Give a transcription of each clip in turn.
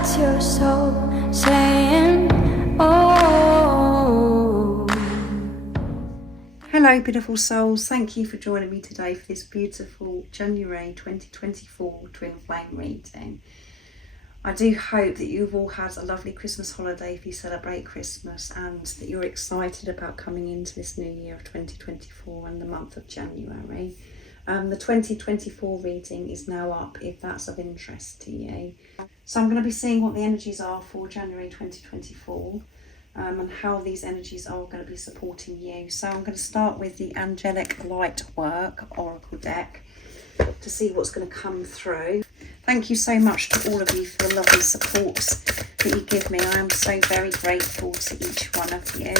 That's your soul saying, oh. Hello beautiful souls, thank you for joining me today for this beautiful January 2024 Twin Flame reading. I do hope that you've all had a lovely Christmas holiday if you celebrate Christmas, and that you're excited about coming into this new year of 2024 and the month of January. The 2024 reading is now up if that's of interest to you. So I'm going to be seeing what the energies are for January 2024 and how these energies are going to be supporting you. So I'm going to start with the Angelic Light Work Oracle deck to see what's going to come through. Thank you so much to all of you for the lovely supports that you give me. I am so very grateful to each one of you.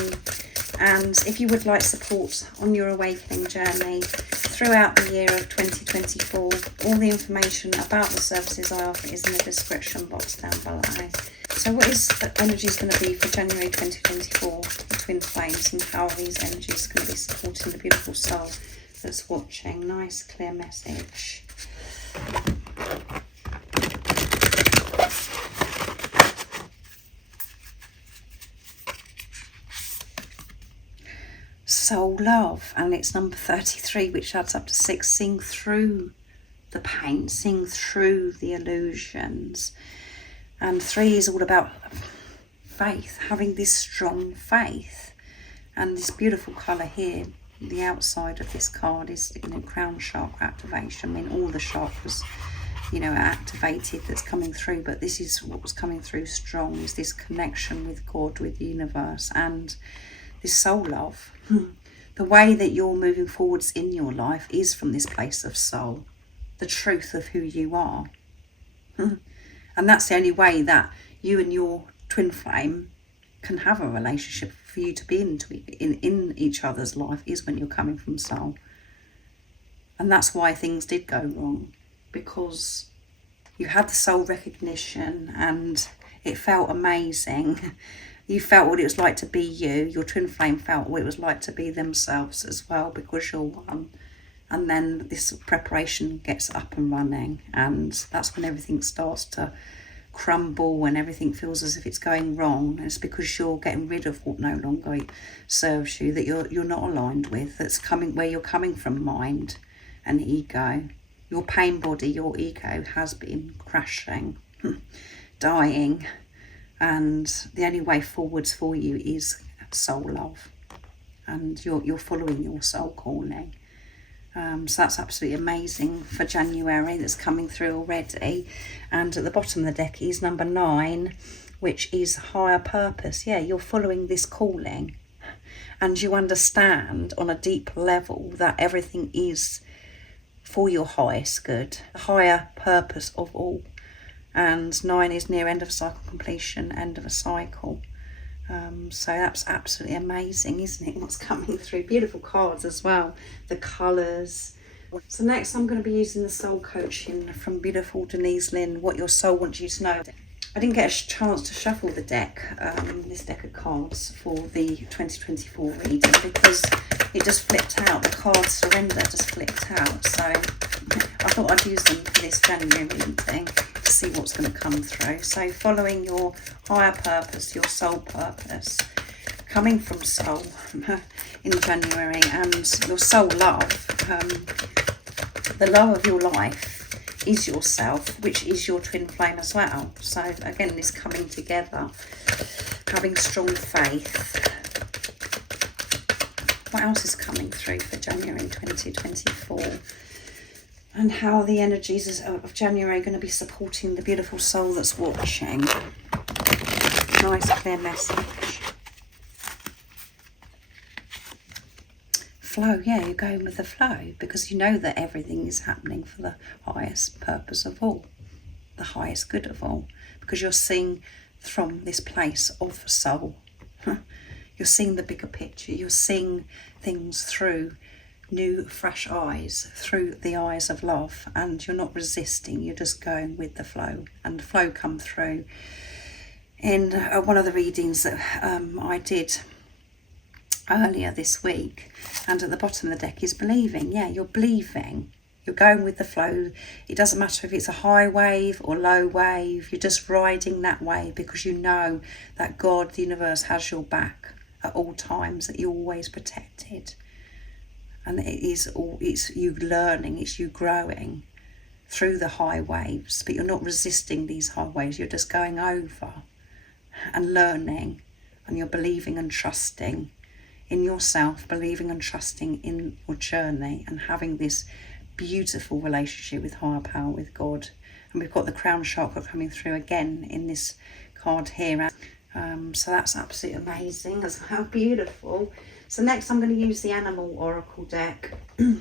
And if you would like support on your awakening journey throughout the year of 2024, all the information about the services I offer is in the description box down below. So what is the energies going to be for January 2024 for Twin Flames, and how are these energies going to be supporting the beautiful soul that's watching? Nice clear message. Soul Love, and it's number 33, which adds up to 6. Seeing through the pain, seeing through the illusions. And 3 is all about faith, having this strong faith. And this beautiful colour here, the outside of this card is, crown chakra activation. I mean, all the chakras, are activated that's coming through, but this is what was coming through strong, is this connection with God, with the universe, and this soul love. The way that you're moving forwards in your life is from this place of soul, the truth of who you are. And that's the only way that you and your twin flame can have a relationship, for you to be in each other's life, is when you're coming from soul. And that's why things did go wrong, because you had the soul recognition and it felt amazing. You felt what it was like to be you. Your twin flame felt what it was like to be themselves as well, because you're one. And then this preparation gets up and running, and that's when everything starts to crumble and everything feels as if it's going wrong. And it's because you're getting rid of what no longer serves you, that you're not aligned with, that's coming where you're coming from, mind and ego. Your pain body, your ego has been crashing, dying. And the only way forwards for you is soul love, and you're following your soul calling. So that's absolutely amazing for January, that's coming through already. And at the bottom of the deck is number 9, which is higher purpose. Yeah, you're following this calling, and you understand on a deep level that everything is for your highest good, the higher purpose of all. And 9 is near end of cycle completion, end of a cycle. So that's absolutely amazing, isn't it, what's coming through? Beautiful cards as well, the colours. So next I'm going to be using the soul coaching from beautiful Denise Lynn, what your soul wants you to know. I didn't get a chance to shuffle the deck, this deck of cards, for the 2024 reading, because it just flipped out. The card Surrender just flipped out. So I thought I'd use them for this January reading to see what's going to come through. So following your higher purpose, your soul purpose, coming from soul in January, and your soul love, the love of your life is yourself, which is your twin flame as well. So again, this coming together, having strong faith. What else is coming through for January 2024? And how the energies of January are going to be supporting the beautiful soul that's watching. Nice clear message. Flow, yeah, you're going with the flow, because you know that everything is happening for the highest purpose of all, the highest good of all, because you're seeing from this place of soul. You're seeing the bigger picture. You're seeing things through new, fresh eyes, through the eyes of love, and you're not resisting. You're just going with the flow, and the flow come through in one of the readings that I did earlier this week. And at the bottom of the deck is believing. Yeah, you're believing You're going with the flow. It doesn't matter if it's a high wave or low wave. You're just riding that wave because you know that God, the universe, has your back at all times, that you're always protected. And it's you learning, it's you growing through the high waves, but you're not resisting these high waves. You're just going over and learning, and you're believing and trusting in yourself, believing and trusting in your journey, and having this beautiful relationship with higher power, with God. And we've got the crown chakra coming through again in this card here. So that's absolutely amazing. That's how beautiful. So next I'm going to use the animal oracle deck to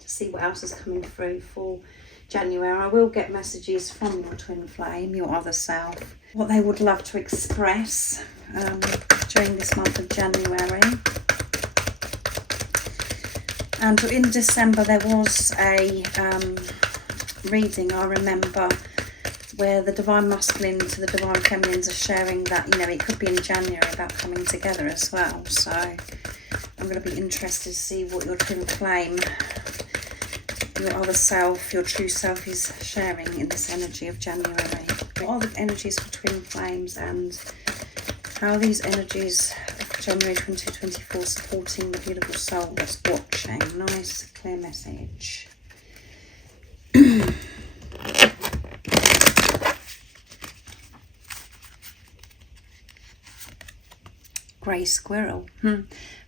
see what else is coming through for January. I will get messages from your twin flame, your other self, what they would love to express during this month of January. And in December there was a reading, I remember, where the divine masculine to the divine feminines are sharing that, you know, it could be in January about coming together as well. So I'm going to be interested to see what your twin flame, your other self, your true self is sharing in this energy of January. What are the energies for twin flames, and how are these energies of January 2024 supporting the beautiful soul that's watching? Nice, clear message. Grey squirrel.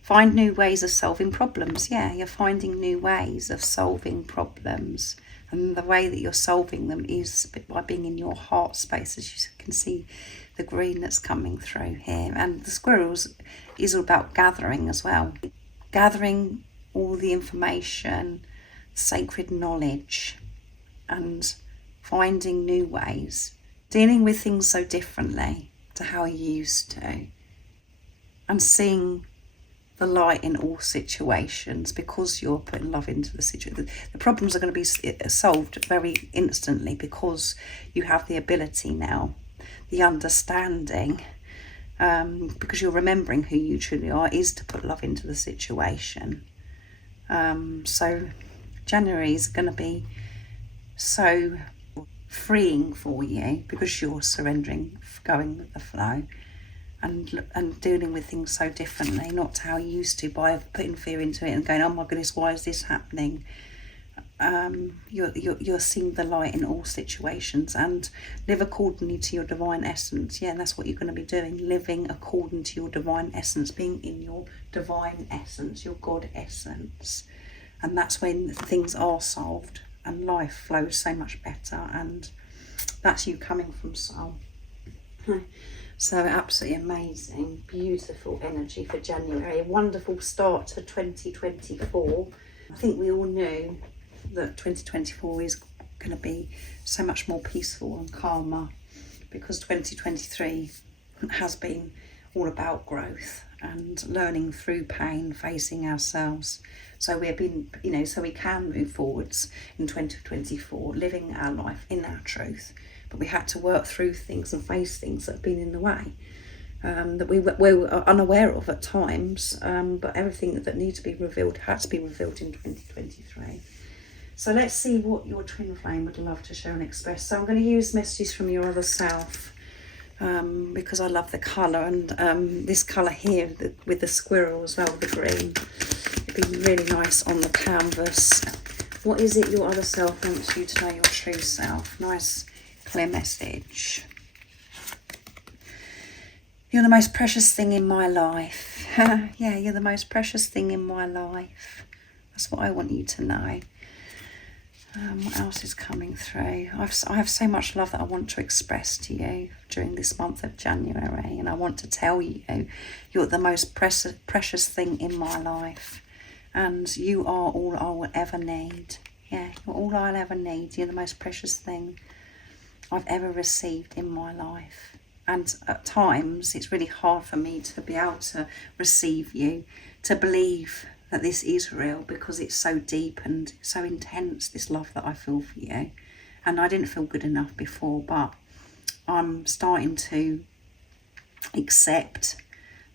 Find new ways of solving problems. Yeah, you're finding new ways of solving problems. And the way that you're solving them is by being in your heart space, as you can see the green that's coming through here. And the squirrels is all about gathering as well. Gathering all the information, sacred knowledge, and finding new ways. Dealing with things so differently to how you used to. And seeing the light in all situations, because you're putting love into the situation. The problems are going to be solved very instantly because you have the ability now, the understanding, because you're remembering who you truly are, is to put love into the situation. So January is going to be so freeing for you because you're surrendering, going with the flow. And dealing with things so differently, not how you used to, by putting fear into it and going, oh my goodness, why is this happening? You're seeing the light in all situations and live accordingly to your divine essence. Yeah, and that's what you're going to be doing, living according to your divine essence, being in your divine essence, your God essence. And that's when things are solved and life flows so much better, and that's you coming from soul. So absolutely amazing, beautiful energy for January. A wonderful start to 2024. I think we all knew that 2024 is going to be so much more peaceful and calmer, because 2023 has been all about growth and learning through pain, facing ourselves. So we've been, so we can move forwards in 2024, living our life in our truth. But we had to work through things and face things that have been in the way, that we were unaware of at times, but everything that needed to be revealed had to be revealed in 2023. So let's see what your twin flame would love to share and express. So I'm going to use messages from your other self, because I love the colour, and this colour here with the squirrel as well, the green. It'd be really nice on the canvas. What is it your other self wants you to know, your true self? Nice clear message. You're the most precious thing in my life. Yeah, you're the most precious thing in my life. That's what I want you to know. What else is coming through? I have so much love that I want to express to you during this month of January, and I want to tell you you're the most precious thing in my life, and you are all I will ever need. Yeah, you're all I'll ever need. You're the most precious thing I've ever received in my life. And at times it's really hard for me to be able to receive you, to believe that this is real, because it's so deep and so intense, this love that I feel for you. And I didn't feel good enough before, but I'm starting to accept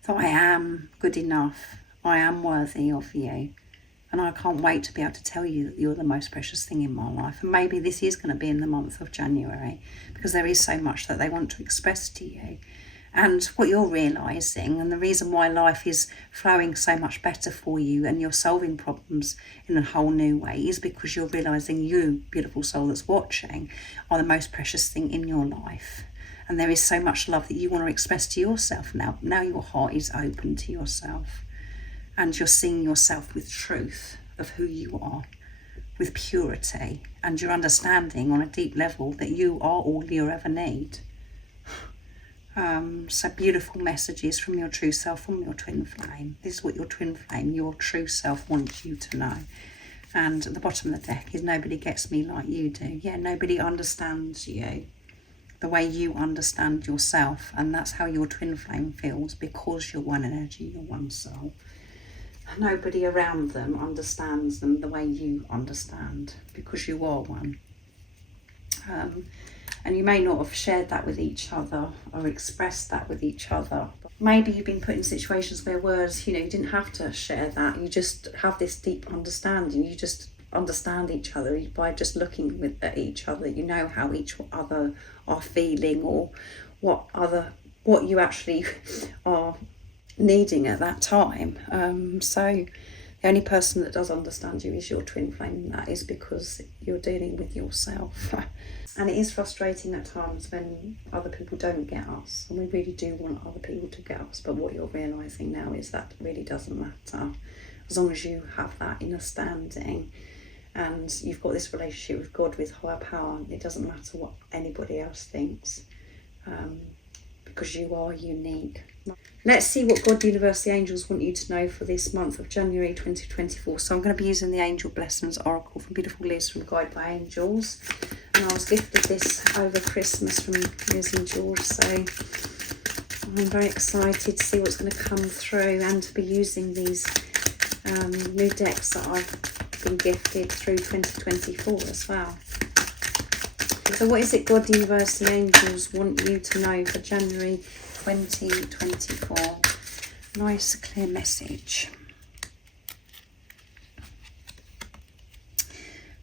that I am good enough. I am worthy of you. And I can't wait to be able to tell you that you're the most precious thing in my life. And maybe this is going to be in the month of January, because there is so much that they want to express to you. And what you're realising, and the reason why life is flowing so much better for you and you're solving problems in a whole new way, is because you're realising you, beautiful soul that's watching, are the most precious thing in your life. And there is so much love that you want to express to yourself now. Now your heart is open to yourself. And you're seeing yourself with truth of who you are, with purity. And you're understanding on a deep level that you are all you ever need. So beautiful messages from your true self, from your twin flame. This is what your twin flame, your true self, wants you to know. And at the bottom of the deck is nobody gets me like you do. Yeah, nobody understands you the way you understand yourself. And that's how your twin flame feels, because you're one energy, you're one soul. Nobody around them understands them the way you understand, because you are one. And you may not have shared that with each other or expressed that with each other. Maybe you've been put in situations where words, you didn't have to share that. You just have this deep understanding. You just understand each other by just looking at each other. You know how each other are feeling, or what you actually are needing at that time. So the only person that does understand you is your twin flame, and that is because you're dealing with yourself. And it is frustrating at times when other people don't get us, and we really do want other people to get us. But what you're realising now is that really doesn't matter, as long as you have that inner standing and you've got this relationship with God, with higher power. It doesn't matter what anybody else thinks, because you are unique. Let's see what God, universe, the angels want you to know for this month of January 2024. So I'm going to be using the Angel Blessings Oracle from beautiful Liz from Guide by Angels. And I was gifted this over Christmas from Liz and George. So I'm very excited to see what's going to come through, and to be using these new decks that I've been gifted through 2024 as well. So what is it God, universe, the angels want you to know for January 2024? Nice clear message.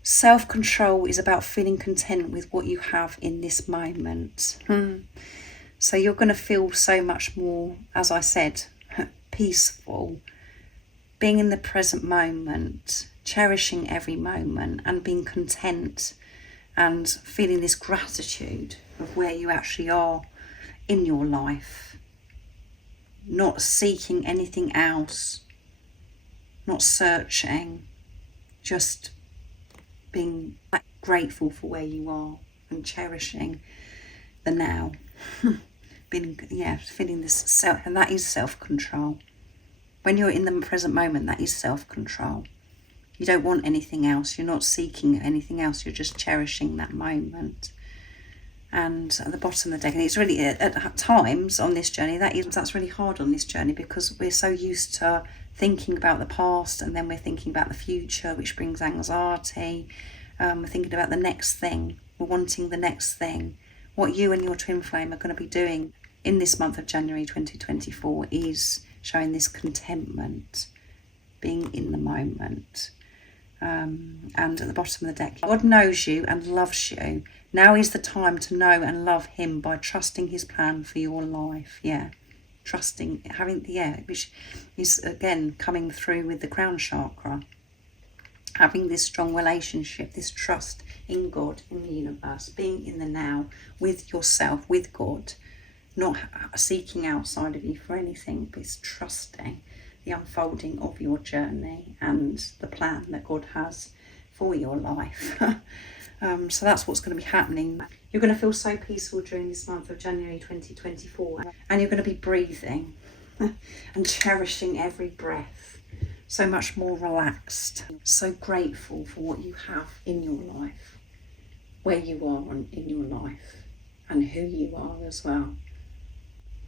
Self-control is about feeling content with what you have in this moment. So you're going to feel so much more, as I said, peaceful, being in the present moment, cherishing every moment, and being content, and feeling this gratitude of where you actually are in your life, not seeking anything else, not searching, just being grateful for where you are and cherishing the now. Feeling this self, and that is self-control. When you're in the present moment, that is self-control. You don't want anything else. You're not seeking anything else. You're just cherishing that moment. And at the bottom of the deck, and it's really, at times on this journey, that's really hard on this journey, because we're so used to thinking about the past, and then we're thinking about the future, which brings anxiety. We're thinking about the next thing. We're wanting the next thing. What you and your twin flame are going to be doing in this month of January 2024 is showing this contentment, being in the moment. And at the bottom of the deck, God knows you and loves you. Now is the time to know and love him by trusting his plan for your life. Trusting, which is again coming through with the crown chakra. Having this strong relationship, this trust in God, in the universe, being in the now with yourself, with God, not seeking outside of you for anything, but it's trusting the unfolding of your journey and the plan that God has for your life. So that's what's going to be happening. You're going to feel so peaceful during this month of January 2024, and you're going to be breathing and cherishing every breath, so much more relaxed, so grateful for what you have in your life, where you are in your life, and who you are as well.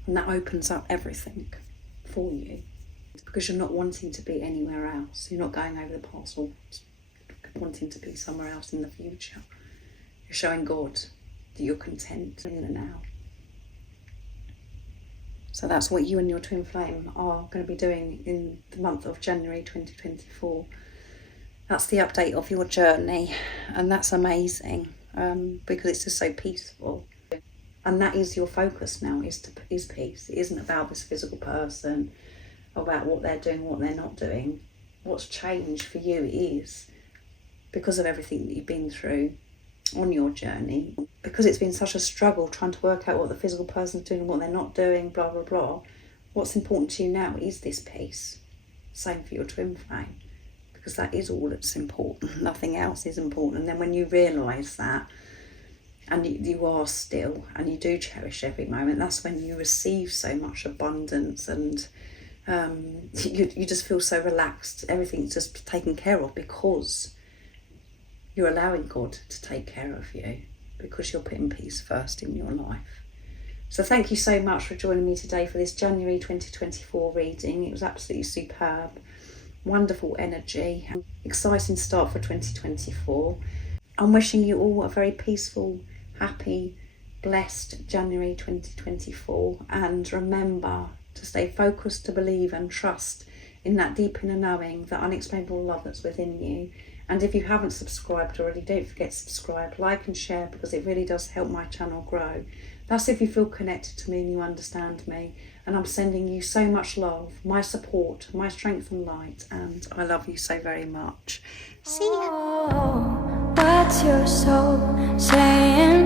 And that opens up everything for you, because you're not wanting to be anywhere else. You're not going over the past or wanting to be somewhere else in the future. You're showing God that you're content in the now. So that's what you and your twin flame are going to be doing in the month of January 2024. That's the update of your journey, and that's amazing, because it's just so peaceful. And that is your focus now, is peace. It isn't about this physical person, about what they're doing, what they're not doing. What's changed for you is because of everything that you've been through on your journey, because it's been such a struggle trying to work out what the physical person's doing and what they're not doing, blah, blah, blah. What's important to you now is this peace. Same for your twin flame, because that is all that's important. Nothing else is important. And then when you realise that, and you are still, and you do cherish every moment, that's when you receive so much abundance, and you just feel so relaxed. Everything's just taken care of because you're allowing God to take care of you, because you're putting peace first in your life. So thank you so much for joining me today for this January 2024 reading. It was absolutely superb, wonderful energy, exciting start for 2024. I'm wishing you all a very peaceful, happy, blessed January 2024, and remember to stay focused, to believe and trust in that deep inner knowing, that unexplainable love that's within you. And if you haven't subscribed already, don't forget to subscribe, like and share, because it really does help my channel grow. That's if you feel connected to me and you understand me. And I'm sending you so much love, my support, my strength and light, and I love you so very much. See ya. Oh, what's your soul saying?